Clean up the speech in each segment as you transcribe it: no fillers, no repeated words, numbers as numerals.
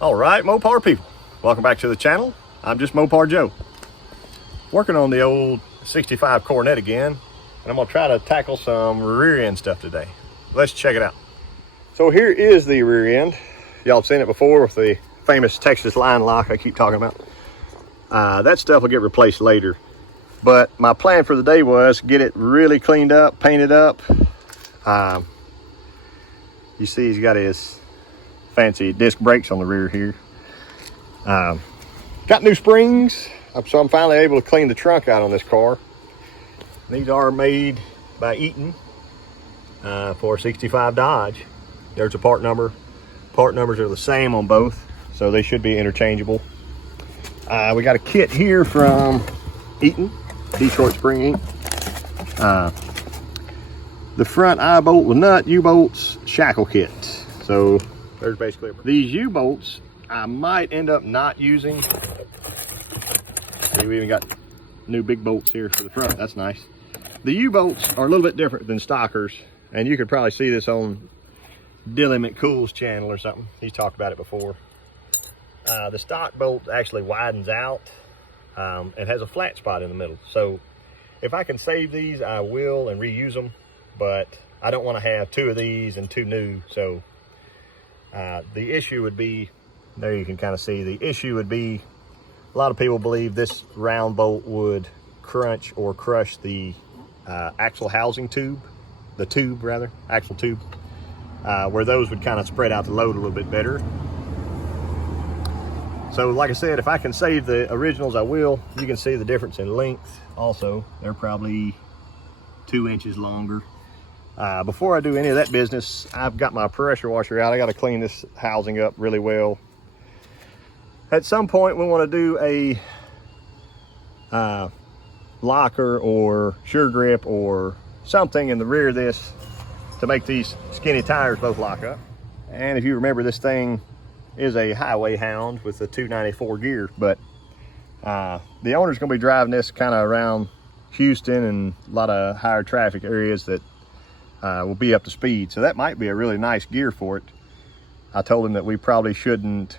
All right, Mopar people, welcome back to the channel. I'm Justmoparjoe. Working on the old 65 Coronet again, and I'm gonna try to tackle some rear end stuff today. Let's check it out. So here is the rear end. Y'all have seen it before with the famous Texas line lock I keep talking about. That stuff will get replaced later. But my plan for the day was get it really cleaned up, painted up. You see he's got his fancy disc brakes on the rear here. Got new springs, so I'm finally able to clean the trunk out on this car. These are made by Eaton for 65 Dodge. There's a part number. Part numbers are the same on both, so they should be interchangeable. We got a kit here from Eaton, Detroit Spring Inc. The front eye bolt with nut, U-bolts, shackle kit. So there's basically these U-bolts I might end up not using. See, we even got new big bolts here for the front. That's nice. The U-bolts are a little bit different than stockers, and you could probably see this on Dylan McCool's channel or something. He's talked about it before. The stock bolt actually widens out and has a flat spot in the middle. So if I can save these, I will and reuse them, but I don't want to have two of these and two new. So the issue would be, there you can kind of see, the issue would be, a lot of people believe this round bolt would crunch or crush the axle housing tube, axle tube, where those would kind of spread out the load a little bit better. So like I said, if I can save the originals, I will. You can see the difference in length also. They're probably 2 inches longer. Before I do any of that business, I've got my pressure washer out. I got to clean this housing up really well. At some point, we want to do a locker or sure grip or something in the rear of this to make these skinny tires both lock up. And if you remember, this thing is a highway hound with a 294 gear, but the owner's going to be driving this kind of around Houston and a lot of higher traffic areas that will be up to speed. So that might be a really nice gear for it. I told him that we probably shouldn't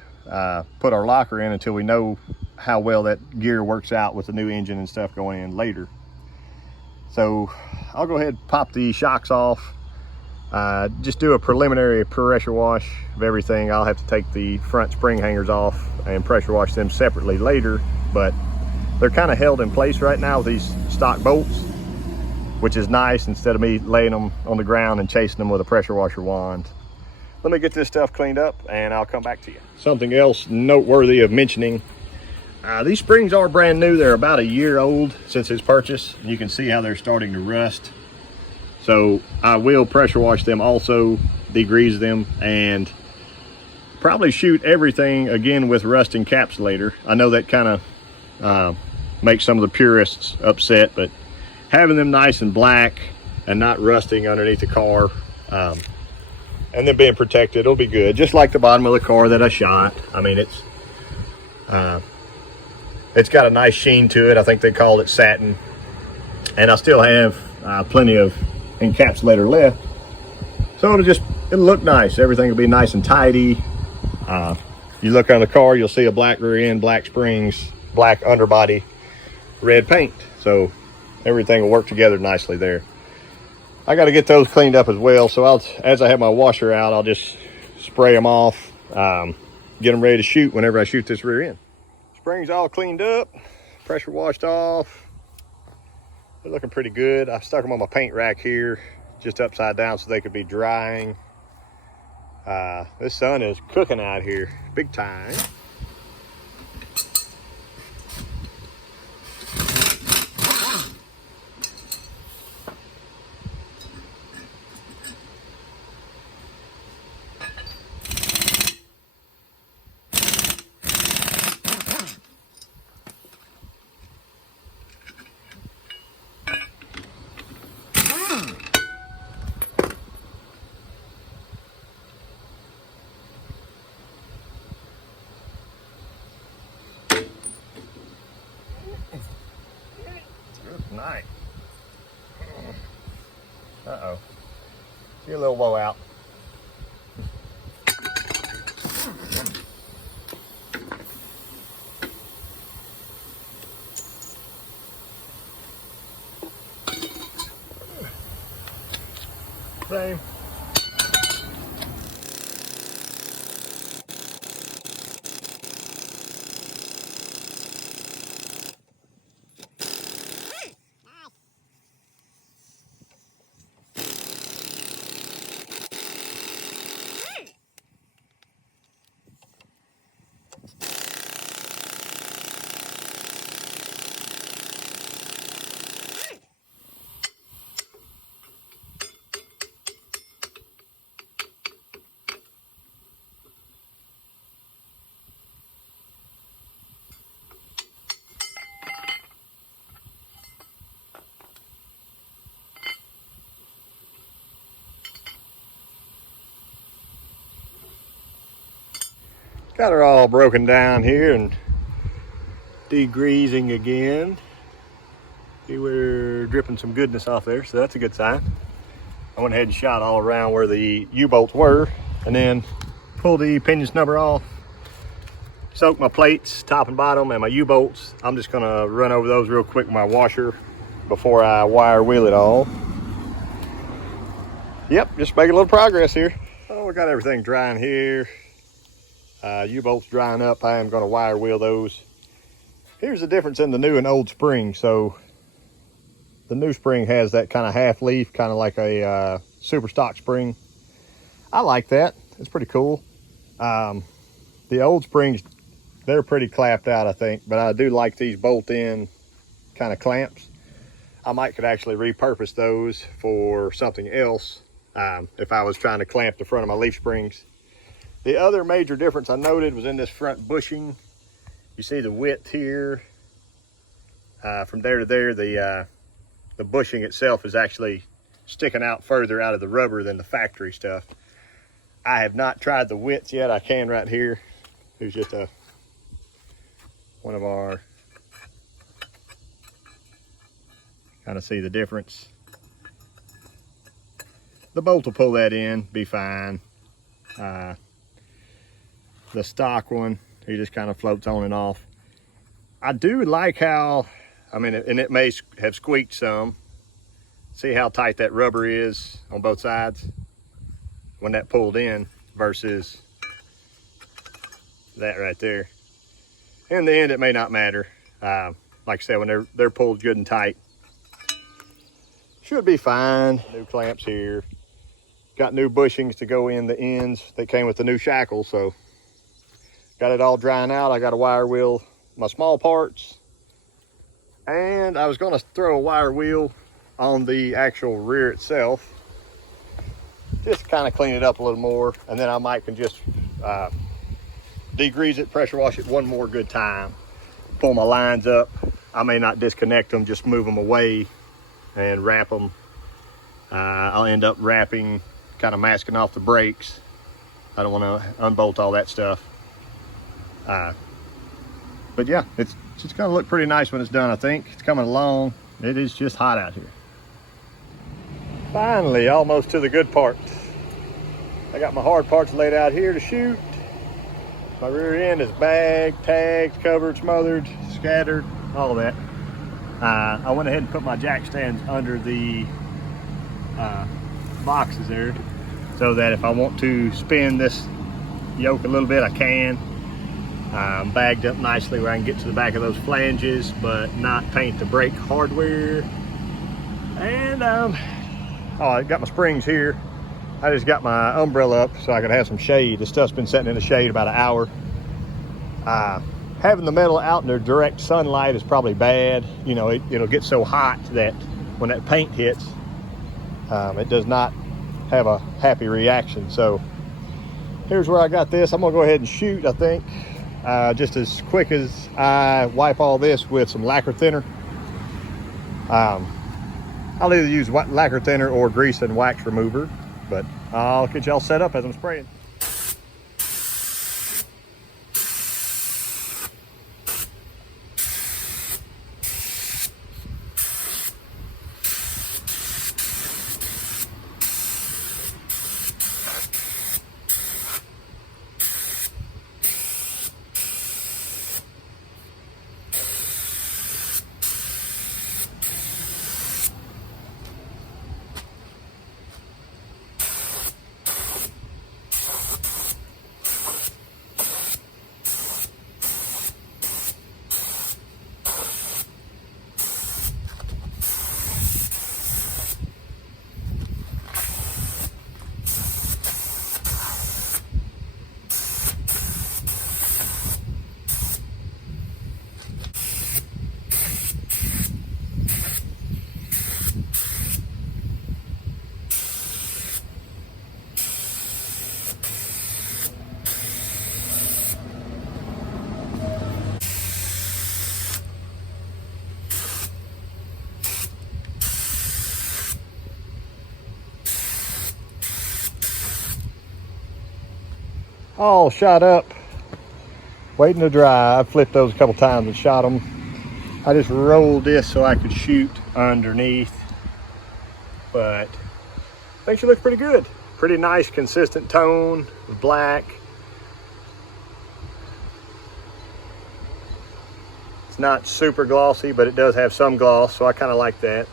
put our locker in until we know how well that gear works out with the new engine and stuff going in later. So I'll go ahead and pop the shocks off, just do a preliminary pressure wash of everything. I'll have to take the front spring hangers off and pressure wash them separately later, but they're kind of held in place right now with these stock bolts, which is nice instead of me laying them on the ground and chasing them with a pressure washer wand. Let me get this stuff cleaned up and I'll come back to you. Something else noteworthy of mentioning, these springs are brand new. They're about a year old since his purchase. You can see how they're starting to rust. So I will pressure wash them also, degrease them, and probably shoot everything again with rust encapsulator. I know that kind of makes some of the purists upset, but having them nice and black and not rusting underneath the car, and then being protected, it'll be good. Just like the bottom of the car that I shot. I mean, it's got a nice sheen to it. I think they called it satin, and I still have plenty of encapsulator left, so it'll look nice. Everything will be nice and tidy. You look on the car, you'll see a black rear end, black springs, black underbody, red paint. So everything will work together nicely there. I got to get those cleaned up as well. So as I have my washer out, I'll just spray them off, get them ready to shoot whenever I shoot this rear end. Springs all cleaned up, pressure washed off. They're looking pretty good. I stuck them on my paint rack here, just upside down so they could be drying. This sun is cooking out here, big time. Nice. Uh-oh. See a little blow out. Same. Got her all broken down here and degreasing again. See, we're dripping some goodness off there, so that's a good sign. I went ahead and shot all around where the U-bolts were and then pulled the pinion snubber off. Soaked my plates, top and bottom, and my U-bolts. I'm just gonna run over those real quick with my washer before I wire wheel it all. Yep, just making a little progress here. Oh, we got everything drying here. U-bolts drying up. I am going to wire wheel those. Here's the difference in the new and old spring. So the new spring has that kind of half leaf, kind of like a super stock spring. I like that. It's pretty cool. The old springs, they're pretty clapped out, I think, but I do like these bolt-in kind of clamps. I could actually repurpose those for something else if I was trying to clamp the front of my leaf springs. The other major difference I noted was in this front bushing. You see the width here. From there to there, the bushing itself is actually sticking out further out of the rubber than the factory stuff. I have not tried the width yet. I can right here. Here's just one of our, kind of see the difference. The bolt will pull that in, be fine. The stock one, he just kind of floats on and off. I do like how, I mean, and it may have squeaked some. See how tight that rubber is on both sides when that pulled in versus that right there. In the end, it may not matter. Like I said, when they're pulled good and tight, should be fine. New clamps here. Got new bushings to go in the ends that came with the new shackles, so got it all drying out. I got to wire wheel my small parts, and I was going to throw a wire wheel on the actual rear itself, just kind of clean it up a little more, and then I can just degrease it, pressure wash it one more good time, pull my lines up. I may not disconnect them, just move them away and wrap them. I'll end up wrapping, kind of masking off the brakes. I don't want to unbolt all that stuff. But yeah, it's going to look pretty nice when it's done. I think it's coming along. It is just hot out here. Finally, almost to the good part. I got my hard parts laid out here to shoot. My rear end is bagged, tagged, covered, smothered, scattered, all of that. I went ahead and put my jack stands under the boxes there, so that if I want to spin this yoke a little bit, I can. Bagged up nicely where I can get to the back of those flanges, but not paint the brake hardware. And oh, I got my springs here. I just got my umbrella up so I could have some shade. This stuff's been sitting in the shade about an hour. Having the metal out in the direct sunlight is probably bad. You know, it'll get so hot that when that paint hits, it does not have a happy reaction. So here's where I got this. I'm gonna go ahead and shoot, I think, just as quick as I wipe all this with some lacquer thinner. I'll either use lacquer thinner or grease and wax remover, but I'll get y'all set up as I'm spraying. all shot up, waiting to dry. I flipped those a couple times and shot them. I just rolled this so I could shoot underneath, but I think she looks pretty good. Pretty nice, consistent tone, black. It's not super glossy, but it does have some gloss, so I kind of like that.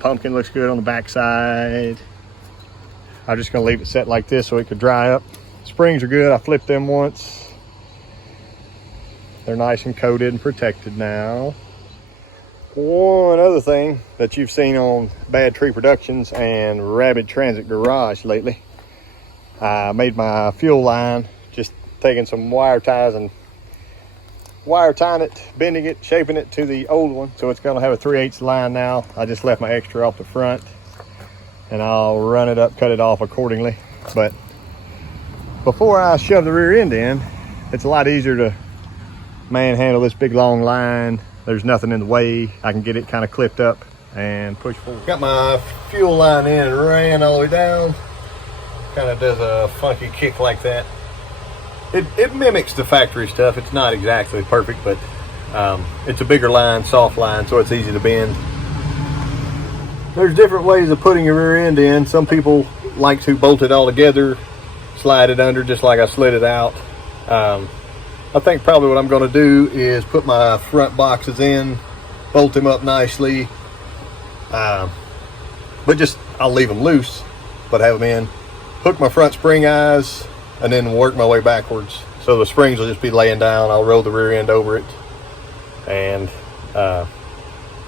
Pumpkin looks good on the back side. I'm just gonna leave it set like this so it could dry up. Springs are good, I flipped them once. They're nice and coated and protected now. One other thing that you've seen on Bad Tree Productions and Rabid Transit Garage lately, I made my fuel line, just taking some wire ties and wire tying it, bending it, shaping it to the old one. So it's gonna have a 3/8 line now. I just left my extra off the front and I'll run it up, cut it off accordingly. But before I shove the rear end in, it's a lot easier to manhandle this big long line. There's nothing in the way. I can get it kind of clipped up and push forward. Got my fuel line in and ran all the way down. Kind of does a funky kick like that. It mimics the factory stuff. It's not exactly perfect, but it's a bigger line, soft line, so it's easy to bend. There's different ways of putting your rear end in. Some people like to bolt it all together, slide it under just like I slid it out. I think probably what I'm going to do is put my front boxes in, bolt them up nicely, but I'll leave them loose, but have them in, hook my front spring eyes, and then work my way backwards. So the springs will just be laying down. I'll roll the rear end over it and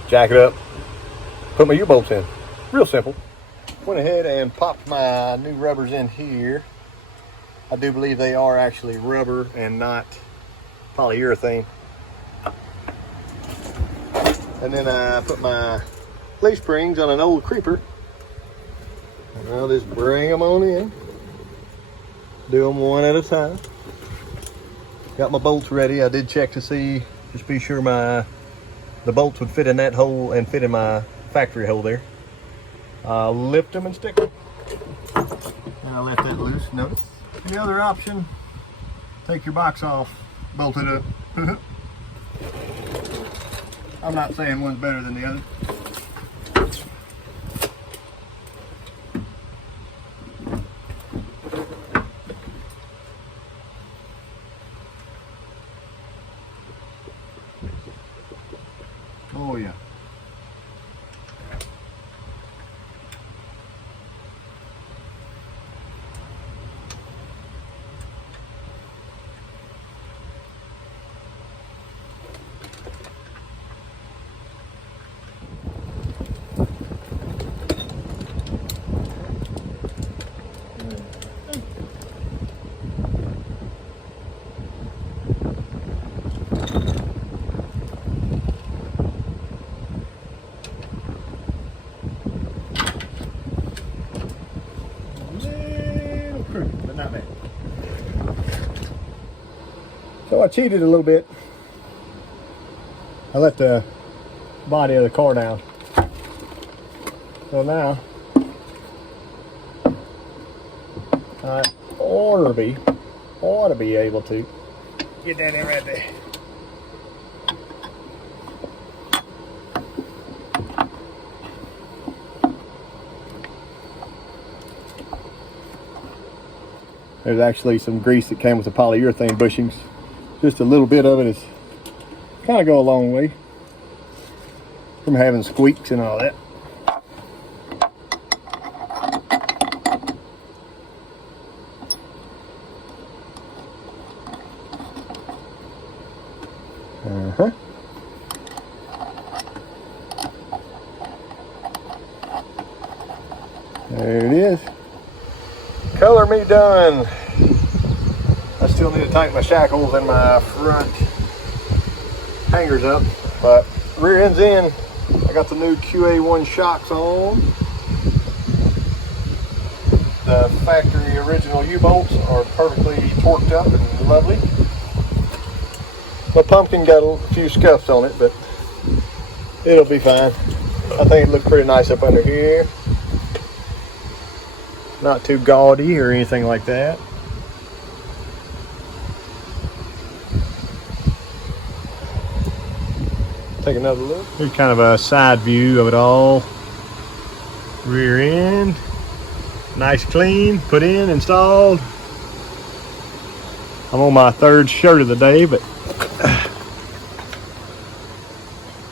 jack it up, put my U-bolts in. Real simple. Went ahead and popped my new rubbers in here. I do believe they are actually rubber and not polyurethane. And then I put my leaf springs on an old creeper. And I'll just bring them on in. Do them one at a time. Got my bolts ready. I did check to see, just be sure the bolts would fit in that hole and fit in my factory hole there. I'll lift them and stick them. And I left that loose, notice. The other option, take your box off, bolt it up. I'm not saying one's better than the other. Oh yeah. But not bad. So I cheated a little bit. I let the body of the car down. So now I ought to be able to get that in right there. There's actually some grease that came with the polyurethane bushings. Just a little bit of it is kind of go a long way from having squeaks and all that. There it is. Color me done. I still need to tighten my shackles and my front hangers up, but rear end's in. I got the new QA1 shocks on. The factory original U-bolts are perfectly torqued up and lovely. My pumpkin got a few scuffs on it, but it'll be fine. I think it looks pretty nice up under here. Not too gaudy or anything like that. take another look. Here's kind of a side view of it all. Rear end, nice clean, put in, installed. I'm on my third shirt of the day, but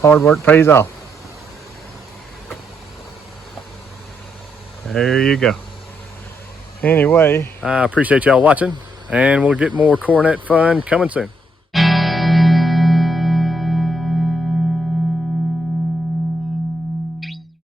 hard work pays off. There you go. Anyway, I appreciate y'all watching, and we'll get more Coronet fun coming soon.